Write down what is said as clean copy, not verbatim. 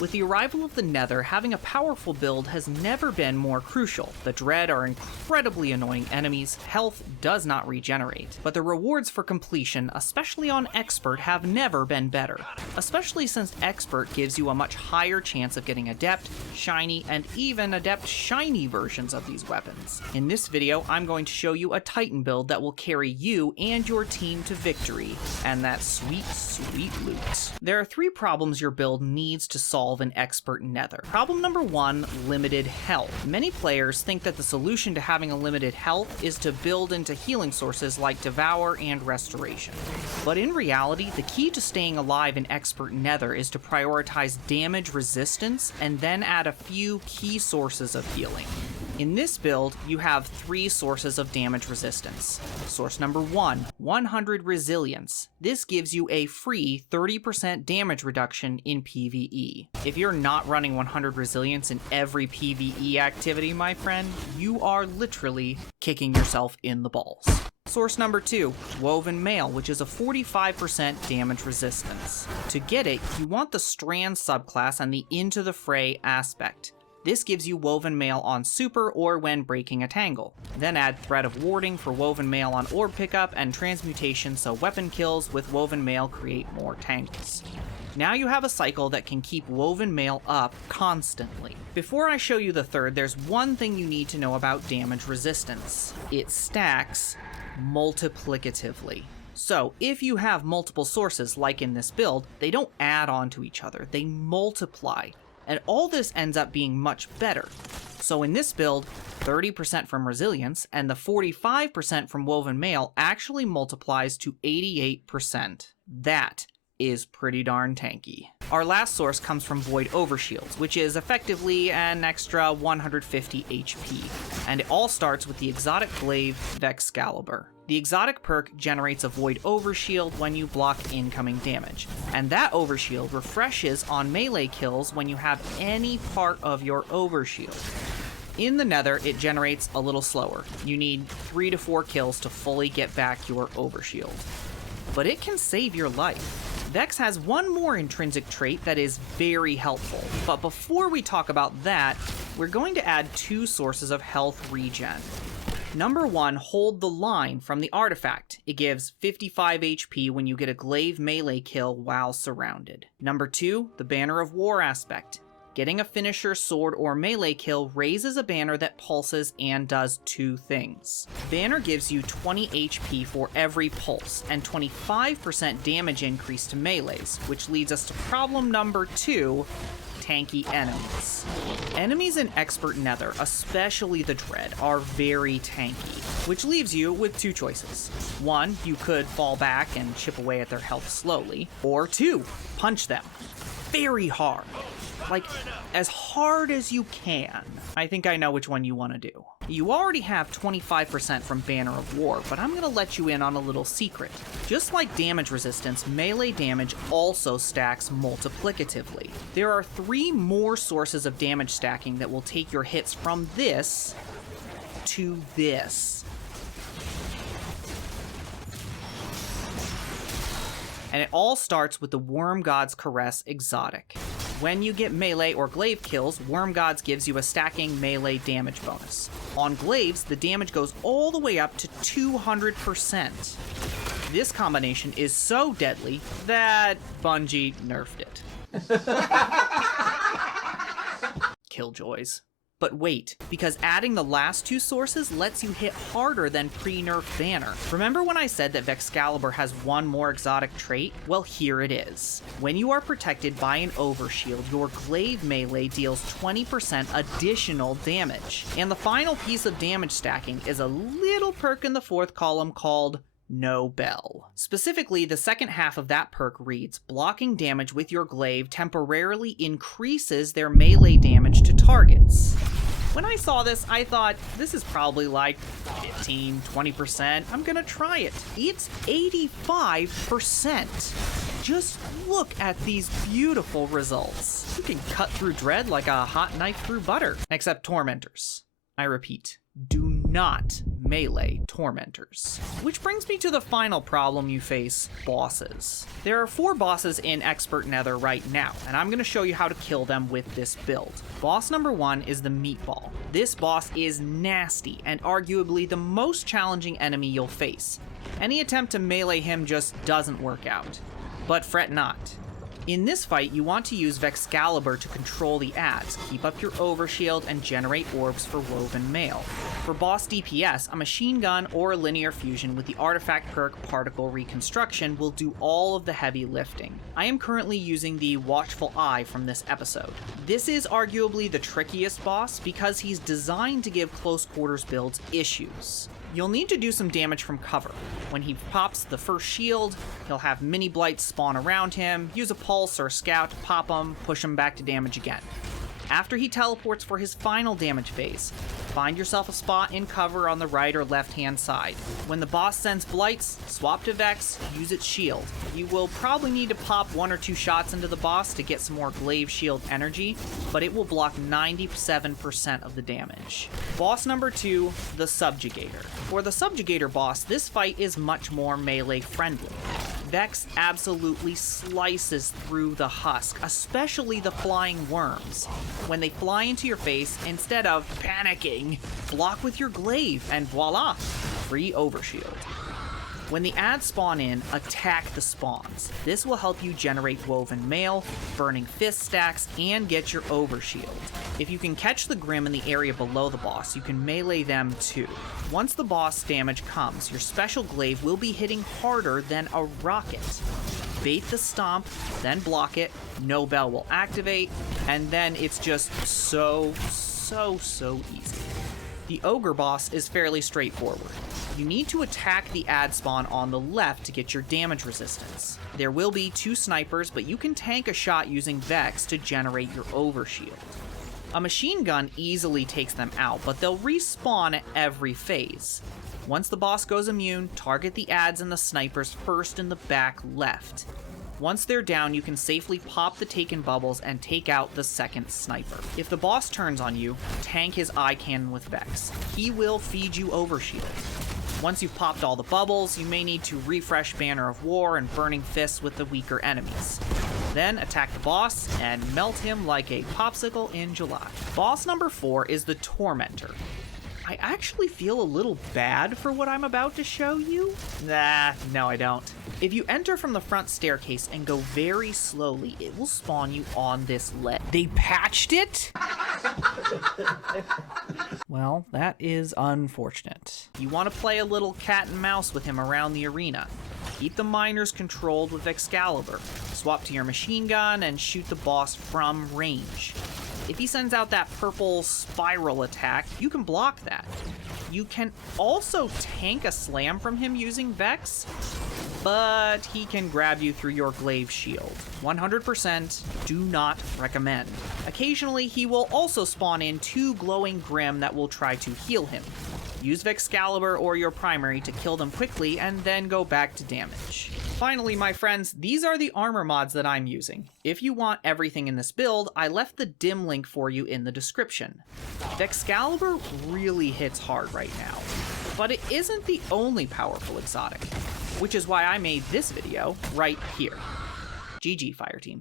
With the arrival of the Nether, having a powerful build has never been more crucial. The Dread are incredibly annoying enemies, health does not regenerate, but the rewards for completion, especially on Expert, have never been better. Especially since Expert gives you a much higher chance of getting Adept, Shiny, and even Adept Shiny versions of these weapons. In this video, I'm going to show you a Titan build that will carry you and your team to victory, and that sweet, sweet loot. There are 3 problems your build needs to solve in Expert Nether. Problem number 1, limited health. Many players think that the solution to having a limited health is to build into healing sources like Devour and Restoration. But in reality, the key to staying alive in Expert Nether is to prioritize damage resistance and then add a few key sources of healing. In this build, you have 3 sources of damage resistance. Source number 1, 100 resilience. This gives you a free 30% damage reduction in PvE. If you're not running 100 resilience in every PvE activity, my friend, you are literally kicking yourself in the balls. Source number 2, Woven Mail, which is a 45% damage resistance. To get it, you want the Strand subclass and the Into the Fray aspect. This gives you Woven Mail on Super or when breaking a Tangle. Then add Threat of Warding for Woven Mail on Orb Pickup and Transmutation so weapon kills with Woven Mail create more Tangles. Now you have a cycle that can keep Woven Mail up constantly. Before I show you the third, there's one thing you need to know about damage resistance. It stacks multiplicatively. So if you have multiple sources like in this build, they don't add on to each other, they multiply. And all this ends up being much better. So in this build, 30% from resilience and the 45% from woven mail actually multiplies to 88%. That is pretty darn tanky. Our last source comes from Void Overshields, which is effectively an extra 150 HP, and it all starts with the exotic glaive Vexcalibur. The exotic perk generates a Void Overshield when you block incoming damage, and that Overshield refreshes on melee kills when you have any part of your Overshield. In the Nether, it generates a little slower. You need 3 to 4 kills to fully get back your Overshield. But it can save your life. Vex has one more intrinsic trait that is very helpful, but before we talk about that, we're going to add 2 sources of health regen. Number 1, Hold the Line from the artifact. It gives 55 HP when you get a glaive melee kill while surrounded. Number 2, the Banner of War aspect. Getting a finisher, sword, or melee kill raises a banner that pulses and does 2 things. Banner gives you 20 HP for every pulse, and 25% damage increase to melees, which leads us to problem number 2, tanky enemies. Enemies in Expert Nether, especially the Dread, are very tanky, which leaves you with 2 choices. 1, you could fall back and chip away at their health slowly, or 2, punch them very hard. Like, as hard as you can. I think I know which one you want to do. You already have 25% from Banner of War, but I'm going to let you in on a little secret. Just like damage resistance, melee damage also stacks multiplicatively. There are 3 more sources of damage stacking that will take your hits from this to this. And it all starts with the Worm God's Caress exotic. When you get melee or glaive kills, Worm Gods gives you a stacking melee damage bonus. On glaives, the damage goes all the way up to 200%. This combination is so deadly that Bungie nerfed it. Killjoys. But wait, because adding the last 2 sources lets you hit harder than pre-nerf Banner. Remember when I said that Vexcalibur has one more exotic trait? Well, here it is. When you are protected by an Overshield, your glaive melee deals 20% additional damage. And the final piece of damage stacking is a little perk in the 4th column called No Bell. Specifically, the second half of that perk reads, blocking damage with your glaive temporarily increases their melee damage to targets. When I saw this, I thought, this is probably like 15, 20%. I'm gonna try it. It's 85%. Just look at these beautiful results. You can cut through Dread like a hot knife through butter. Except Tormentors. I repeat, do not melee tormentors. Which brings me to the final problem you face, bosses. There are 4 bosses in Expert Nether right now, and I'm going to show you how to kill them with this build. Boss number 1 is the Meatball. This boss is nasty and arguably the most challenging enemy you'll face. Any attempt to melee him just doesn't work out. But fret not. In this fight, you want to use Vexcalibur to control the adds, keep up your overshield, and generate orbs for Woven Mail. For boss DPS, a machine gun or a linear fusion with the artifact perk Particle Reconstruction will do all of the heavy lifting. I am currently using the Watchful Eye from this episode. This is arguably the trickiest boss because he's designed to give close quarters builds issues. You'll need to do some damage from cover. When he pops the first shield, he'll have mini blights spawn around him, use a pulse or scout to pop him, push him back to damage again. After he teleports for his final damage phase, find yourself a spot in cover on the right or left hand side. When the boss sends blights, swap to Vex, use its shield. You will probably need to pop 1 or 2 shots into the boss to get some more glaive shield energy, but it will block 97% of the damage. Boss number 2, the Subjugator. For the Subjugator boss, this fight is much more melee friendly. Vex absolutely slices through the husk, especially the flying worms. When they fly into your face, instead of panicking, block with your glaive and voila, free overshield. When the adds spawn in, attack the spawns. This will help you generate Woven Mail, Burning Fist stacks, and get your overshield. If you can catch the Grim in the area below the boss, you can melee them too. Once the boss damage comes, your special glaive will be hitting harder than a rocket. Bait the stomp, then block it, no bell will activate, and then it's just so easy. The Ogre boss is fairly straightforward. You need to attack the add spawn on the left to get your damage resistance. There will be 2 snipers, but you can tank a shot using Vex to generate your overshield. A machine gun easily takes them out, but they'll respawn at every phase. Once the boss goes immune, target the adds and the snipers first in the back left. Once they're down, you can safely pop the taken bubbles and take out the second sniper. If the boss turns on you, tank his eye cannon with Vex. He will feed you overshield. Once you've popped all the bubbles, you may need to refresh Banner of War and Burning Fists with the weaker enemies. Then attack the boss and melt him like a popsicle in July. Boss number 4 is the Tormentor. I actually feel a little bad for what I'm about to show you. Nah, no I don't. If you enter from the front staircase and go very slowly, it will spawn you on this ledge. They patched it? Well, that is unfortunate. You want to play a little cat and mouse with him around the arena. Keep the miners controlled with Excalibur. Swap to your machine gun and shoot the boss from range. If he sends out that purple spiral attack, you can block that. You can also tank a slam from him using Vex, but he can grab you through your glaive shield. 100% do not recommend. Occasionally, he will also spawn in 2 glowing Grim that will try to heal him. Use Vexcalibur or your primary to kill them quickly and then go back to damage. Finally, my friends, these are the armor mods that I'm using. If you want everything in this build, I left the dim link for you in the description. Vexcalibur really hits hard right now, but it isn't the only powerful exotic, which is why I made this video right here. GG, Fireteam.